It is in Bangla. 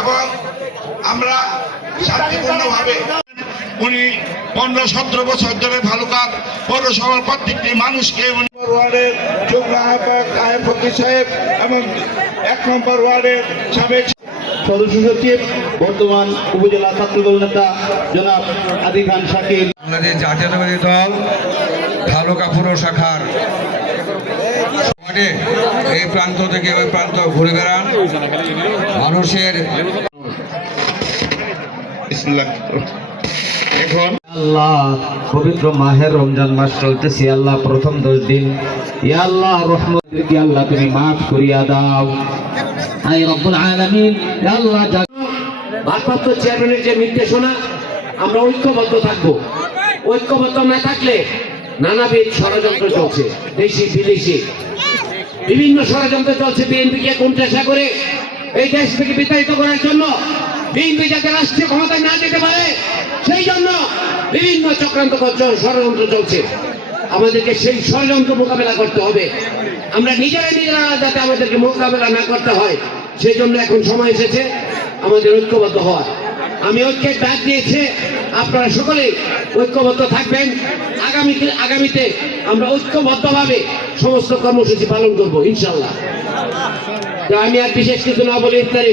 এবং আমরা শান্তিপূর্ণভাবে উনি 15-17 বছর ধরে ভালুকার পৌরসভার প্রত্যেকটি মানুষকে ওয়ার্ডের যুগ্ম আহ্বায়ক আয়ের ফকির সাহেব এবং 1 নম্বর ওয়ার্ডের সাবেক সদস্য সচিব বর্তমান উপজেলা ছাত্রদল নেতা জনাব আদি খান শাকিল। বাংলাদেশ জাতীয়তাবাদী দল ভালুকা পুর শাখার এই প্রান্ত থেকে ওই প্রান্ত ঘুরে বেড়ান মানুষের। এখন আল্লাহ পবিত্র মাহের রমজান মাস চলতেছে, আল্লাহ প্রথম 10 দিন ইয়া আল্লাহ রহমতকে আল্লাহ তুমি মাফ করিয়া দাও। আয় রব্বুল আলামিন, ইয়া আল্লাহ ভারপ্রাপ্ত চেয়ারম্যানের যে নির্দেশনা, আমরা ঐক্যবদ্ধ থাকবো। ঐক্যবদ্ধ না থাকলে নানাবিধ ষড়যন্ত্র চলছে, দেশি বিদেশি বিভিন্ন ষড়যন্ত্র চলছে। বিএনপিকে কোণঠাসা করে এই দেশ থেকে বিতাড়িত করার জন্য, বিএনপি যাতে রাষ্ট্রীয় ক্ষমতায় না যেতে পারে সেই জন্য বিভিন্ন চক্রান্ত ষড়যন্ত্র চলছে। আমাদেরকে সেই ষড়যন্ত্র মোকাবেলা করতে হবে। আমরা নিজেরা যাতে আমাদেরকে মোকাবেলা না করতে হয়, সেই জন্য এখন সময় এসেছে আমাদের ঐক্যবদ্ধ হওয়ার। আমি ঐক্যের ডাক দিয়েছি, আপনারা সকলে ঐক্যবদ্ধ থাকবেন। আগামীতে আমরা ঐক্যবদ্ধভাবে সমস্ত কর্মসূচি পালন করবো ইনশাল্লাহ। আমি আর বিশেষ কিছু না বলে ইফতারি